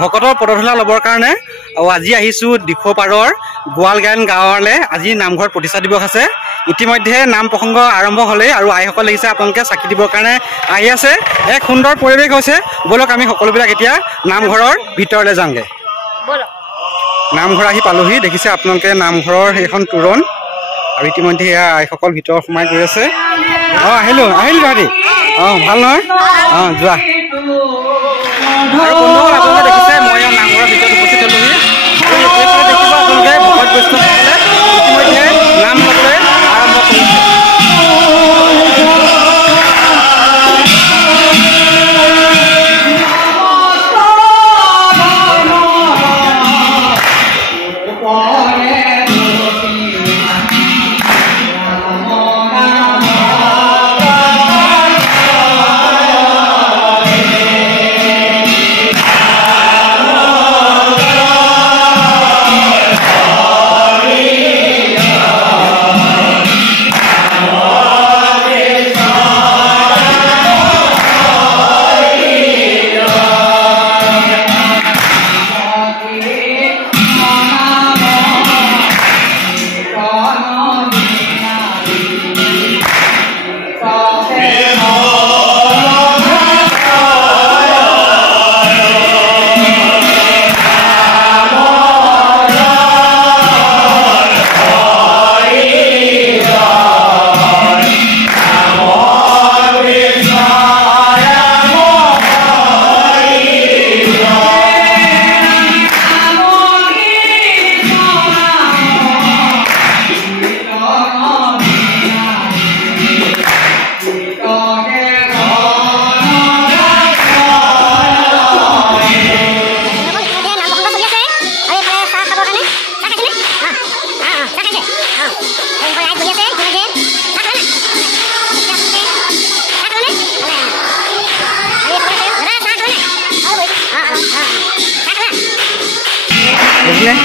ভকতৰ পদধূলা ল'বৰ কাৰণে আজি আহিছোঁ দিখৌপাৰৰ গোৱালগায়ন গাঁৱলৈ। আজি নামঘৰত প্ৰতিষ্ঠা দিৱস আছে। ইতিমধ্যে নাম প্ৰসংগ আৰম্ভ হ'লেই আৰু আইসকল দেখিছে আপোনালোকে চাকি দিবৰ কাৰণে আহি আছে। এক সুন্দৰ পৰিৱেশ হৈছে। ব'লক আমি সকলোবিলাক এতিয়া নামঘৰৰ ভিতৰলৈ যাওঁগৈ। নামঘৰ আহি পালোহি। দেখিছে আপোনালোকে নামঘৰৰ সেইখন তোৰণ আৰু ইতিমধ্যে এয়া আইসকল ভিতৰত সোমাই গৈ আছে। আহিলোঁ গুৱাহাটী। ভাল নহয়? যোৱা। আৰু বন্ধুসকল আপোনালোকে দেখিছে মই নামঘৰৰ ভিতৰত উপস্থিত হ'লোহি। দেখিব আপোনালোকে ভকত বৈষ্ণৱসকলে ইতিমধ্যে নাম ল'বলৈ আৰম্ভ কৰিছে।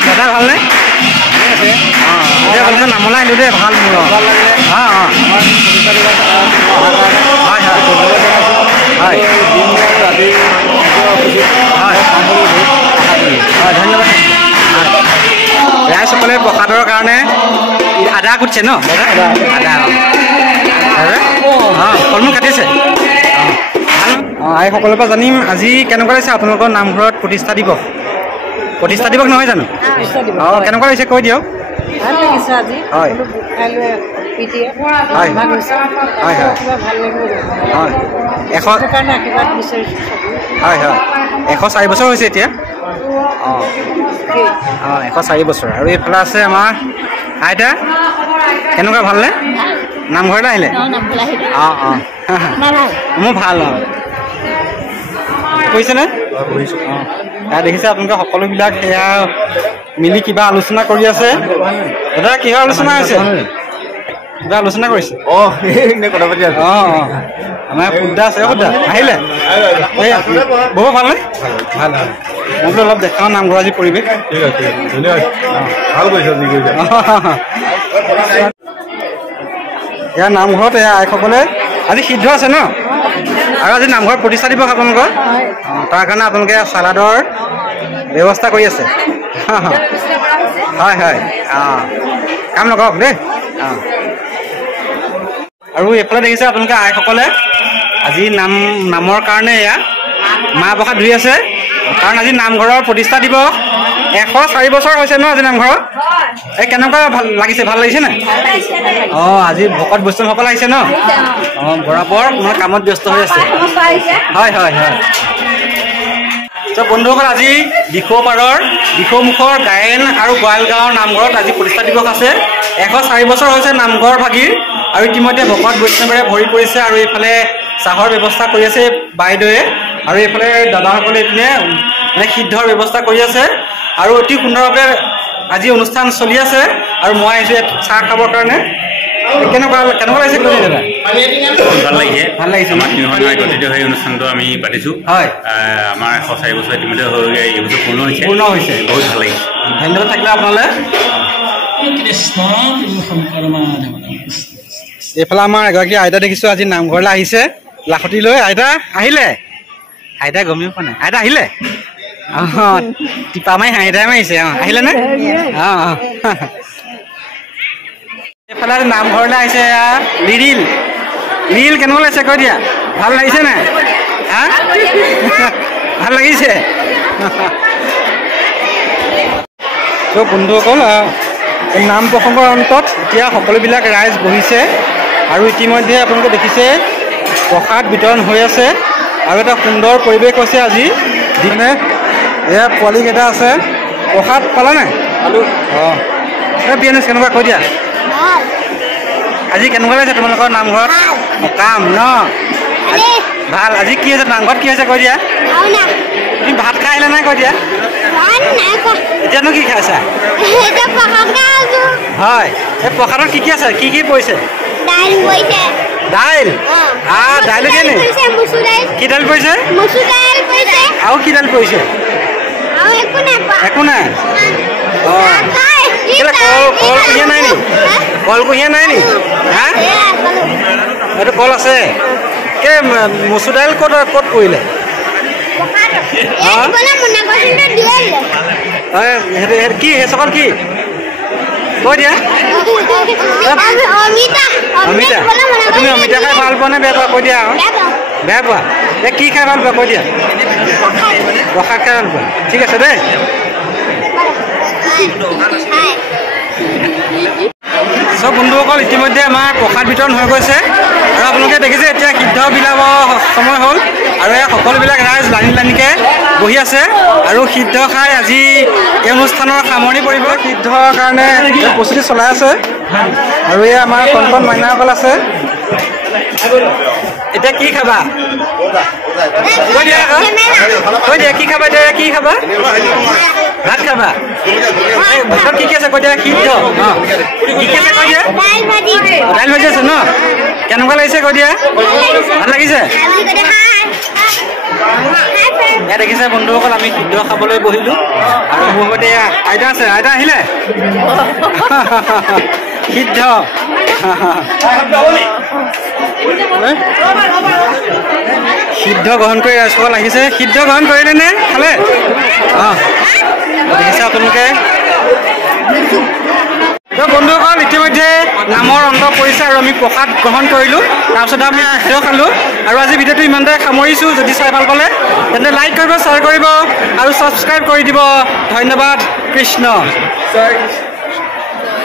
দাদা ভালনে? ভালনে? নামলৈ আহিলোঁ দেই। ভাল মোৰ হয় ধন্যবাদ। ৰাইজসকলে প্ৰসাদৰ কাৰণে আদা কুটিছে ন? আদা ফল মূল কাটিছে। আইসকলৰ পৰা জানিম আজি কেনেকুৱা লাগিছে আপোনালোকৰ নামঘৰত প্ৰতিষ্ঠা দিৱস? প্ৰতিষ্ঠা দিৱস নহয় জানো? কেনেকুৱা লাগিছে কৈ দিয়ক। হয় হয় 104 বছৰ হৈছে এতিয়া। 104 বছৰ। আৰু এইফালে আছে আমাৰ আইতা। কেনেকুৱা ভালনে? নামঘৰলৈ আহিলে? মোৰ ভাল কৰিছেনে? দেখিছে আপোনালোকে সকলোবিলাক সেয়া মিলি কিবা আলোচনা কৰি আছে। দাদা কিহৰ আলোচনা হৈছে? কিবা আলোচনা কৰিছে? কথা পাতি আছে। আমাৰ সুদ্ধা আছে। সুদ্ধা আহিলে? বহু ভালনে? ভাল ভাল। মই বোলো অলপ দেখাওঁ নামঘৰ আজি পৰিৱেশ। ঠিক আছে ভাল কৰিছে। এয়া নামঘৰত এয়া আইসকলে আজি সিদ্ধ আছে ন? আৰু আজি নামঘৰত প্ৰতিষ্ঠা দিৱস আপোনালোকৰ? তাৰ কাৰণে আপোনালোকে চালাডৰ ব্যৱস্থা কৰি আছে। হয় হয় কাম নকৰক দেই। আৰু এইফালে দেখিছে আপোনালোকে আইসকলে আজি নামৰ কাৰণে এয়া মাহ প্ৰসাদ ধুই আছে। কাৰণ আজি নামঘৰৰ প্ৰতিষ্ঠা দিৱস। 104 বছৰ হৈছে ন আজি নামঘৰত? এই কেনেকুৱা ভাল লাগিছে? ভাল লাগিছে নাই? আজি ভকত বৈষ্ণৱসকল আহিছে ন? বৰাবৰ মানে কামত ব্যস্ত হৈ আছে। হয় হয় হয়। বন্ধুসকল আজি দিখৌপাৰৰ দিখৌমুখৰ গায়ন আৰু গোৱালগাঁৱৰ নামঘৰত আজি প্ৰতিষ্ঠা দিৱস আছে। 104 বছৰ হৈছে নামঘৰ ভাগিৰ আৰু ইতিমধ্যে ভকত বৈষ্ণৱেৰে ভৰি পৰিছে। আৰু এইফালে চাহৰ ব্যৱস্থা কৰি আছে বাইদেৱে আৰু এইফালে দাদাসকলে এইপিনে মানে সিদ্ধৰ ব্যৱস্থা কৰি আছে। আৰু অতি সুন্দৰভাৱে আজি অনুষ্ঠান চলি আছে। আৰু মই আহিছোঁ ইয়াত চাহ খাবৰ কাৰণে। কেনেকুৱা লাগিছে কৈ দাদা? ভাল লাগিছে। আমাৰ তিনিখনীয়া গঠিত হৈ অনুষ্ঠানটো আমি পাতিছোঁ। হয় আমাৰ 104 বছৰ ইতিমধ্যে হৈ এই বছৰ পূৰ্ণ হৈছে। বহুত ভাল লাগিছে। ধন্যবাদ থাকিলে আপোনালৈ। এইফালে আমাৰ এগৰাকী আইতা দেখিছোঁ আজি নামঘৰলৈ আহিছে লাখুটি লৈ। আইতা আহিলে? আইতা গমেই পোৱা নাই। আইতা আহিলে? টিপা মাৰি হাঁহিটাই মাৰিছে আহিলে নে এইফালে নামঘৰলৈ আহিছে লিৰিল লিৰিল কেনেকুৱা লাগিছে কৈ দিয়া ভাল লাগিছে নাই হা ভাল লাগিছে বন্ধুসকল নাম প্ৰসংগৰ অন্তত এতিয়া সকলোবিলাক ৰাইজ বহিছে আৰু ইতিমধ্যে আপোনালোকে দেখিছে প্ৰসাদ বিতৰণ হৈ আছে আৰু এটা সুন্দৰ পৰিৱেশ হৈছে আজি দিনে এয়া পোৱালীকেইটা আছে প্ৰসাদ পালা নাই বিয়ানেছ কেনেকুৱা কৈ দিয়া আজি কেনেকুৱা লাগিছে তোমালোকৰ নামঘৰত কাম ন ভাল আজি কি হৈছে নামঘৰত কি হৈছে কৈ দিয়া তুমি ভাত খাই আহিলা নাই কৈ দিয়া এতিয়ানো কি খাইছা হয় এই প্ৰসাদত কি আছে কি কি পৰিছে দাইল দাইল কি দাইল পৰিছে আৰু কি দাইল পৰিছে একো নাই কল কুঁহিয়া নাই নি কল কুঁহিয়া নাই নি হা এইটো কল আছে এই মচুৰ দাইল ক'ত ক'ত পৰিলে কি সেইসকল কি কৈ দিয়া অমিতা তুমি অমিতা খাই ভাল পোৱা নে বেয়া পোৱা কৈ দিয়া বেয়া পোৱা এই কি খাই ভাল পোৱা কৈ দিয়া প্ৰসাদ খাই ভাল পোৱা ঠিক আছে দেই চব বন্ধুসকল ইতিমধ্যে আমাৰ প্ৰসাদ বিতৰণ হৈ গৈছে আৰু আপোনালোকে দেখিছে এতিয়া সিদ্ধ বিলাবৰ সময় হ'ল আৰু এই সকলোবিলাক ৰাইজ লাইন লাইনকৈ বহি আছে আৰু সিদ্ধ খাই আজি এই অনুষ্ঠানৰ সামৰণি পৰিব সিদ্ধৰ কাৰণে প্ৰস্তুতি চলাই আছে আৰু এই আমাৰ কণ কণ মাইনাসকল আছে এতিয়া কি খাবা কৈ দিয়া কি খাবা এতিয়া কি খাবা ভাত খাবা ভাতত কি কি আছে কৈ দিয়া সিদ্ধ কি কি আছে কৈ দিয়া দাইল ভাজি আছে ন কেনেকুৱা লাগিছে কৈ দিয়া ভাল লাগিছে ইয়াত দেখিছে বন্ধুসকল আমি সিদ্ধ খাবলৈ বহিলোঁ আৰু মোৰ সৈতে আইতা আছে আইতা আহিলে সিদ্ধ সিদ্ধ গ্ৰহণ কৰি ৰাইজসকল আহিছে সিদ্ধ গ্ৰহণ কৰিলে নে খালে দেখিছে আপোনালোকে বন্ধুসকল ইতিমধ্যে নামৰ অন্ত পৰিছে আৰু আমি প্ৰসাদ গ্ৰহণ কৰিলোঁ তাৰপিছত আমি খাদ্য খালোঁ আৰু আজি ভিডিঅ'টো ইমানতে সামৰিছোঁ যদি চাই ভাল পালে তেন্তে লাইক কৰিব শ্বেয়াৰ কৰিব আৰু ছাবস্ক্ৰাইব কৰি দিব ধন্যবাদ কৃষ্ণ